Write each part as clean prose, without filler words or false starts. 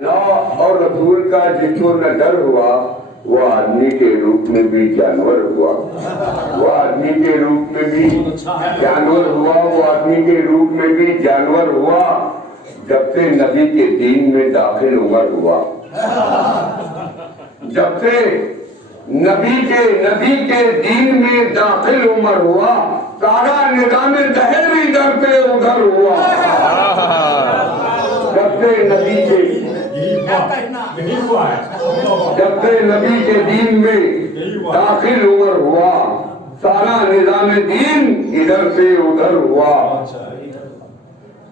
अल्लाह और रसूल का जिसको न डर हुआ वो आदमी के रूप में भी जानवर हुआ, वो आदमी के रूप में भी जानवर हुआ, वो आदमी के रूप में भी जानवर हुआ जब से नबी के दीन में दाखिल उमर हुआ। जब से नबी के दीन में दाखिल उमर हुआ, सारा निजाम दहर इधर से उधर हुआ। जब से नबी के दीन में दाखिल उमर हुआ, सारा निजाम दीन इधर से उधर हुआ।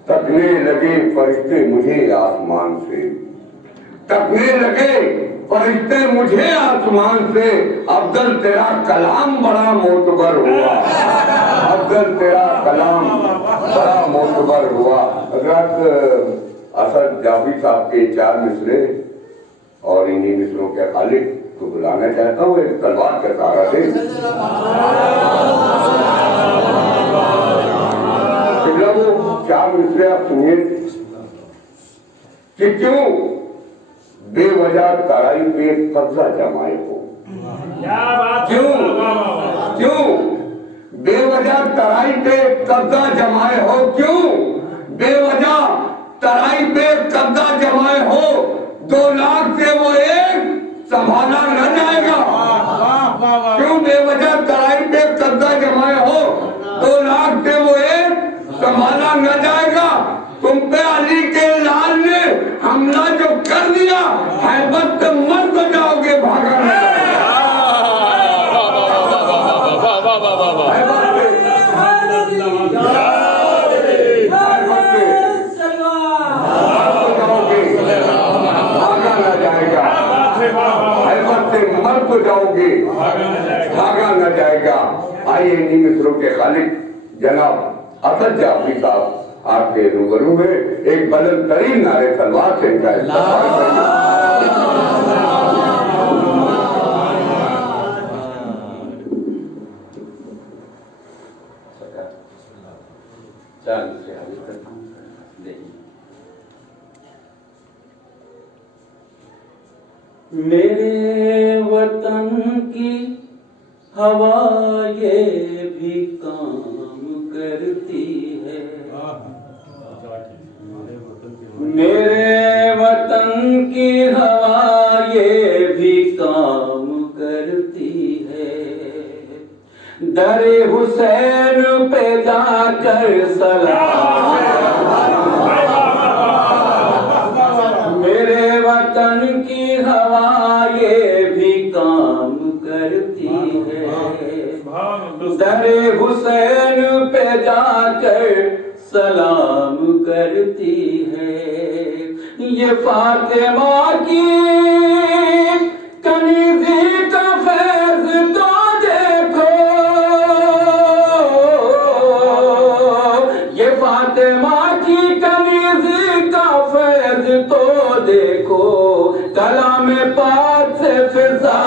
तकने लगे फरिश्ते मुझे आसमान से, तकने लगे फरिश्ते मुझे आसमान से। अफजल तेरा कलाम बड़ा मोतबर हुआ, अफजल तेरा कलाम बड़ा मोतबर हुआ। हज़रत असद जाफी साहब के 4 मिसरे और इन्हीं मिसरों के खालिक को बुलाना चाहता हूँ। एक तलवार का तारा थे। वो 4 मिसरे आप सुनिए कि क्यों बेवजह तराई पे कब्जा जमाए हो, क्यों बेवजह तराई पे कब्जा जमाए हो, क्यों बेवजह तराई पे कब्जा जमाए हो। 2 लाख से वो एक संभाला न जाएगा। क्यों बेवजह तराई पे कब्जा जमाए हो, 2 लाख से वो एक संभाला न जाएगा। तुम पे अली के लाल ने हमला जो कर दिया, हैबत से मर तो जाओगे, भागा न मर तो जाओगे, भागा न जाएगा। आइए इन्हीं मिसरों के खालिक जनाब असद जाफी साहब आपके रूबरू में एक बुलंद तरीन नारे तलवार से इनका मेरे वतन की हवा ये भी काम करती है, मेरे वतन की हवा ये भी काम करती है। दरे हुसैन पे जाकर सलाम, मेरे वतन की हवा ये भी काम करती है। दरे हुसैन पे जाकर सलाम करती है। ये फातिमा की कनीज़ी का फैज़ तो देखो, ये फातिमा की कनीज़ी का फैज़ तो देखो। कलाम पाक से फिज़ा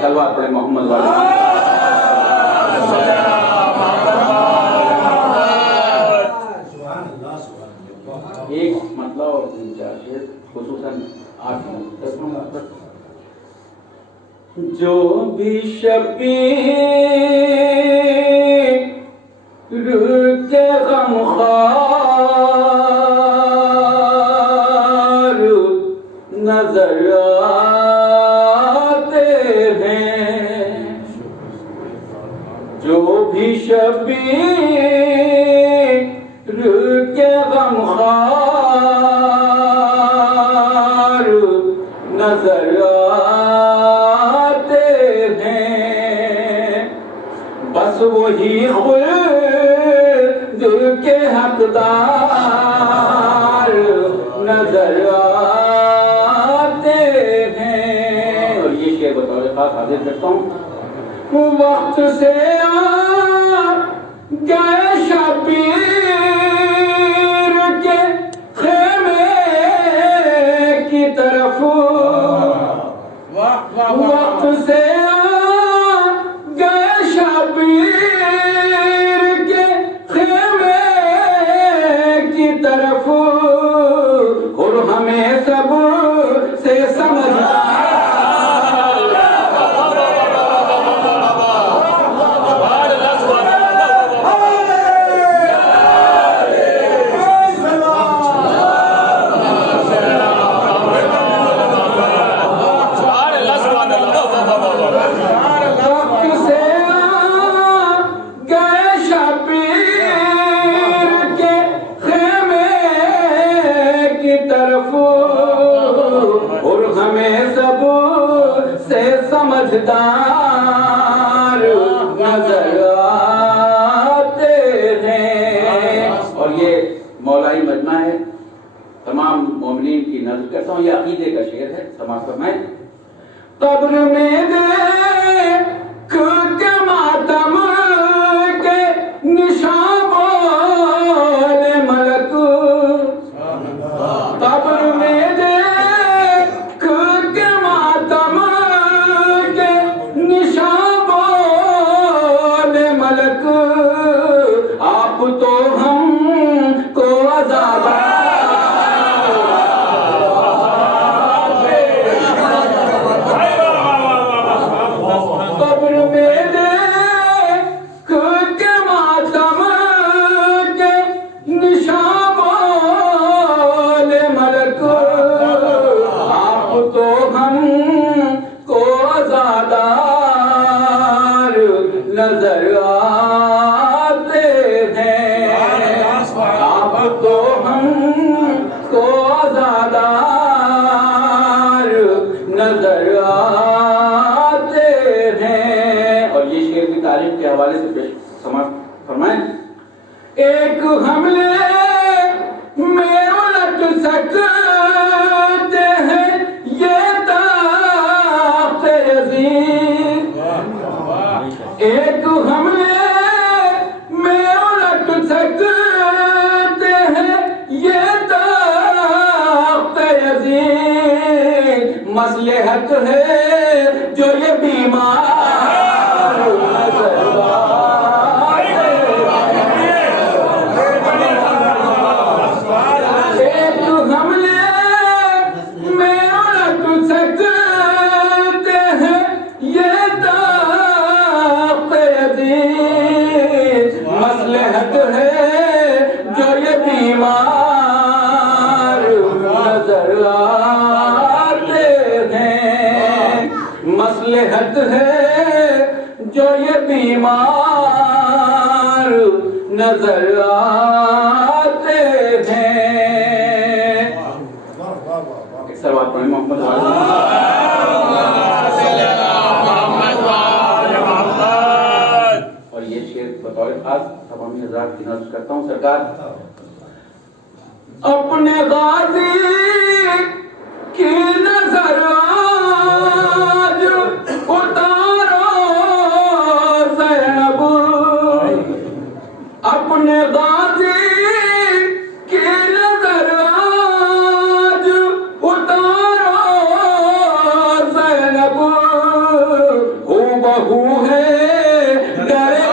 सलवात पढ़े मोहम्मद वाले। एक मतलब और 3-4 खुसूसन 8-10 मिनट। जो भी शबीर के गमखार नजर आते हैं, जो भी शबीर के गमखार नजर आते हैं, बस वही खुद के हकदार नजर आते हैं। और ये शेर बताओ खास हाजिर करता हूँ। वक्त से आप गए शबीर के मझदार नजर आते हैं। और ये मौलाई मजमा है, तमाम मोमिनीन की नज़र करता हूँ, ये अकीदे का शेर है। समाज फरमाएं। कब्र में देख के मातम के निशान बोले मलक, कब्र में देख के मातम के निशान बोले मलक, आप तो हमको अज़ाब नजर आते हैं। आप तो हमको आज़ादार नजर आते हैं। और ये शेर की तारीफ के हवाले से पेश समाप्त फरमाएं। एक हमले में उलट सकते हैं ये ताक़त यज़ीद, एक हमले में उलट सकते हैं ये ताक़त यज़ीद, मसलहत है जो ये बीमार नजर एक हमले में उलट सकते हैं ये मसलहत है जो ये बीमार नजर आते हैं। मसलहत है जो ये बीमार नजर आते हैं। एक सलवात पढ़ें मोहम्मद। बतौर खास तमामी हज़रात की नज़र करता हूँ। सरकार अपने गाज़ी की नजर आज उतारो ज़ैनब, अपने गाज़ी की नजर आज उतारो ज़ैनब, हूबहू है डरे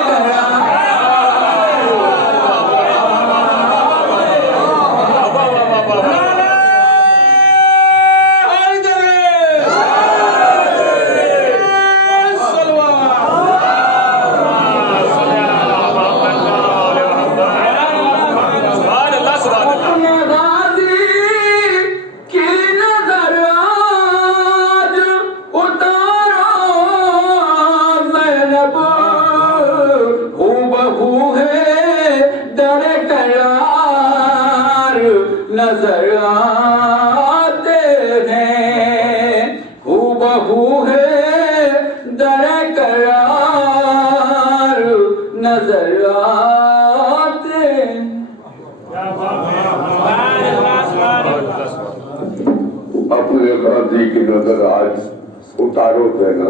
नजर आते हैं, हूबहू है दरे करार नजर आते हैं। अपने गाजी की नजर आज उतारो देना,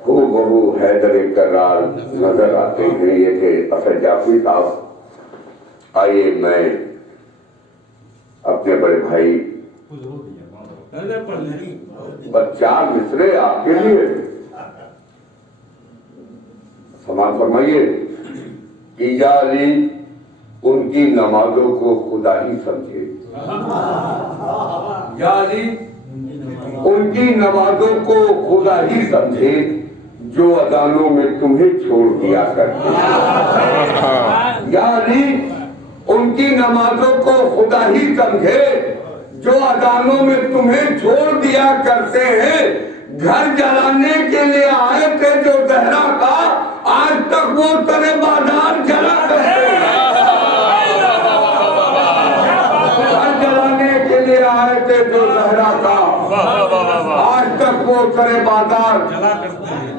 हूबहू है दरे करार नजर आते हैं। ये थे असद जाफरी साहब। आइए मैं अपने बड़े भाई बच्चा मिसरे आपके लिए समाज फरमाइए कि या अली उनकी नमाजों को खुदा ही समझे, या अली उनकी नमाजों को खुदा ही समझे, जो अजानों में तुम्हें छोड़ दिया करते। या अली उनकी नमाजों को खुदा ही समझे, जो अजानों में तुम्हें छोड़ दिया करते हैं। घर जलाने के लिए आए थे जो जहरा का, आज तक वो तने बाजार जला करते हैं। घर जलाने के लिए आए थे जो जहरा का, आज तक वो सरे बाजार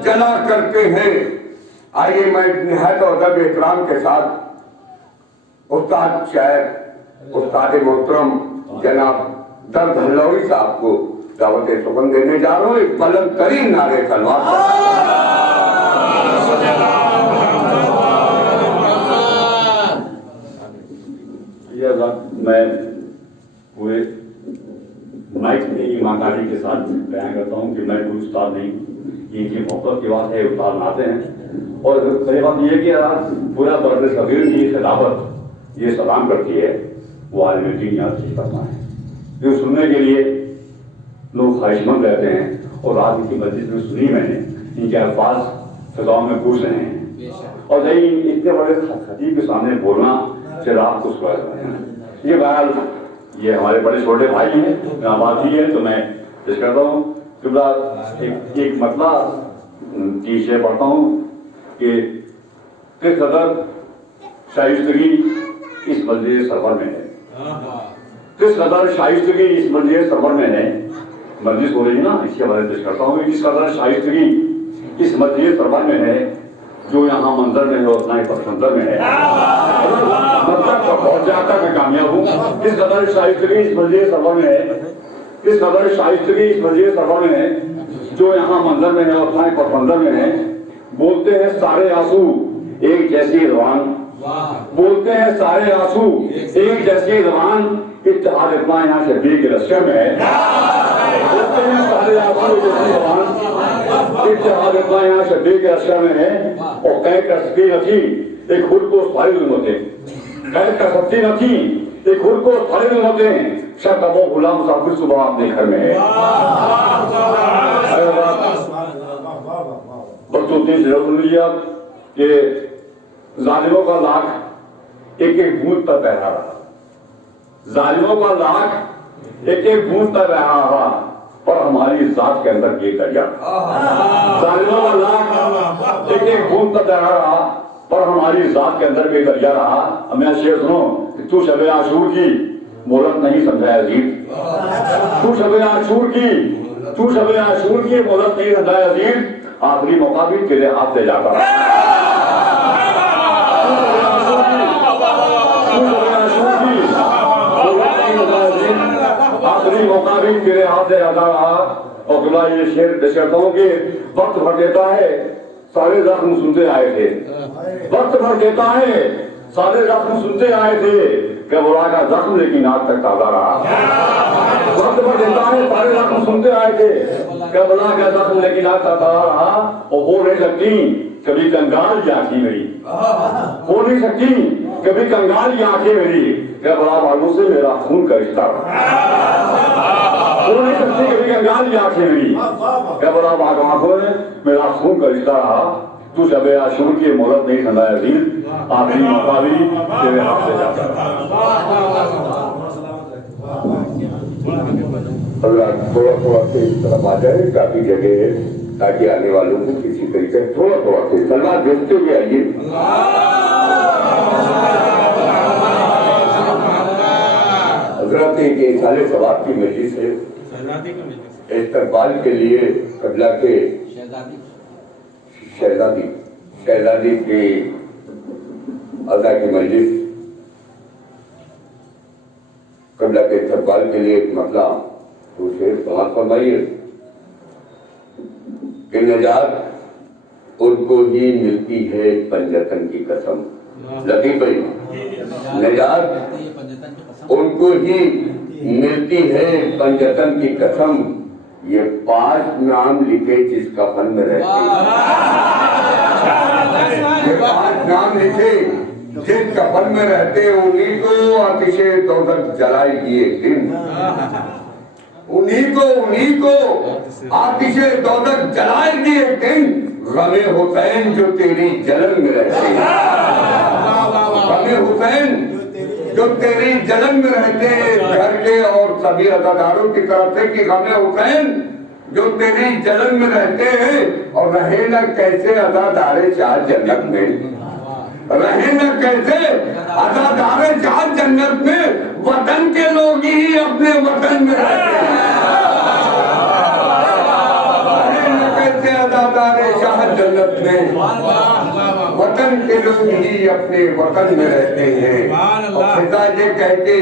जला करते हैं। आइए मैं निहायत अदब एहतराम के साथ उस्ताद शायर उस्ताद मोहतरम जनाब दर्द हल्लौरी साहब को दावत सुखन देने जा रहा हूँ। एक बुलंद तरीन नारे सलवात। यह वक्त मैं पूरे माइक में ईमानदारी के साथ बयान करता हूँ कि मैं कोई उस्ताद नहीं, इनकी मोहब्बत की बात है, उस्ताद नाते हैं। और सही बात यह कि पूरा बर्द सगीर की खिलाफत ये सलाम करती है, वो आलिम दीन याद करना है, जो सुनने के लिए लोग ख्वाहिशमंद रहते हैं। और रात की मस्जिद में सुनी मैंने, इनके अल्फाज फिजाओं में पूछ रहे हैं। और यही इतने बड़े खतीब के सामने बोलना फिर रात को सुना ये बहरहाल ये हमारे बड़े छोटे भाई हैं, आबादी है, तो मैं पेश करता हूँ। एक मतला चीज पढ़ता हूँ कि किस कदर शाइस्तगी इस मस्जिद सरवर में है, किस कदर शाइस्तगी इस मस्जिद सरवर में है। मस्जिद हो रही है ना, इसके बारे में पेश करता हूँ। किस कदर शाइस्तगी इस मस्जिद सरवर में है, जो यहाँ मंजर में है उतना ही पस मंजर में है। मतलब बहुत जाता मैं कामयाब हूँ। किस कदर शाइस्तगी इस मस्जिद सरवर में है, किस कदर शाइस्तगी इस मस्जिद सरवर में है, जो यहाँ मंजर में है उतना ही पस मंजर में है। बोलते हैं सारे आंसू एक जैसी जबान, बोलते हैं सारे आंसू एक जैसी जबान, इत्तेहाद इतना यहाँ शबीर के लश्कर में है। बोलते हैं सारे आंसू एक जैसी जबान, इत्तेहाद इतना यहाँ शबीर के लश्कर में है। और कह कर सकती न थी एक खुद को सारी उम्मतें, कह कर सकती न थी एक खुद को सारी उम्मतें, शक वो गुलाम मुसाफिर सुबह अपने घर में है। बदसूरती से सुन लिया कि जालिमों का लाख एक एक बूंद पर बह रहा, जालिमों का लाख एक एक बूंद पर बह रहा, पर हमारी जात के अंदर ये दरिया। जालिमों का लाख एक एक बूंद पर बह रहा, पर हमारी जात के अंदर भी दरिया रहा। मैं शेर सुनो कि तू शबे आशूर की मोहलत नहीं समझा अजीज, तू शबे आशूर की, तू शबे आशूर की मोहलत नहीं समझा अजीज, आखिरी मौका भी तेरे हाथ से जाता रहा। आखिरी मौका भी तेरे हाथ से जाता रहा। और खुदा ये शेर पेश करता हूँ कि वक्त भर देता है सारे जख्म सुनते आए थे, वक्त भर देता है सारे जख्म सुनते आए थे, बुरा का जख्म लेकिन आज तक ताजा रहा। वक्त भर देता है सारे जख्म सुनते आए थे, बुरा का जख्म लेकिन आज तक ताजा रहा। और हो नहीं सकती कभी कंगाल की आंखें मेरी, हो नहीं सकती कभी कंगाल की आंखें मेरी, बुरा वालों से मेरा खून का रिश्ता रहा। हो नहीं सकती कभी कंगाल की आंखें मेरी, बुरा आंखों में मेरा खून का रिश्ता रहा। तू शबे आशूर की मोहलत नहीं समझा अजीज, आखिरी मौका भी तेरे हाथ से जाता रहा। थोड़ा थोड़ा से इस तरफ आ जाए, काफी जगह है, ताकि आने वालों को किसी तरीके थोड़ा थोड़ा से सलवार देखते हुए आइए। हजरत के साले सवाब की मजलिस है, इस्तकबाल के लिए कबला के शहजादी के अदा की मजलिस, कबला के इस्तकबाल के लिए एक मतला तो शेर समाप्त फरमाइए कि निजात उनको ही मिलती है पंजतन की कसम। लतीफ भाई, निजात उनको ही मिलती है पंजतन की कसम, ये 5 नाम लिखे जिस कफन में रहते, ये 5 नाम लिखे जिस कफन में रहते, उन्हीं को आतिशे दोज़ख जलाएगी एक दिन, उन्हीं को आतिशे दोज़ख जलाएगी एक दिन। गमे हुसैन जो तेरी जलन में रहते, गमे हुसैन जो तेरी जलन में रहते, घर के और सभी अदादारों की तरफ से कि गमे हुसैन जो तेरी जलन में रहते हैं, और रहे न कैसे अदादारे चार जन्नत में, रहे न कैसे अदादारे चार जन्नत में, वतन के लोग ही अपने वतन में रहते हैं। वतन के लोग ही अपने वतन में रहते हैं। और फिजा ये कह के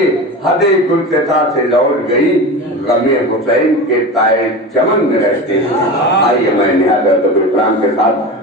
हदे गुलदस्ता से लौट गई, गमे हुसैन के ताए चमन में रहते हैं। आइए मैं निहाल अदब इकराम के साथ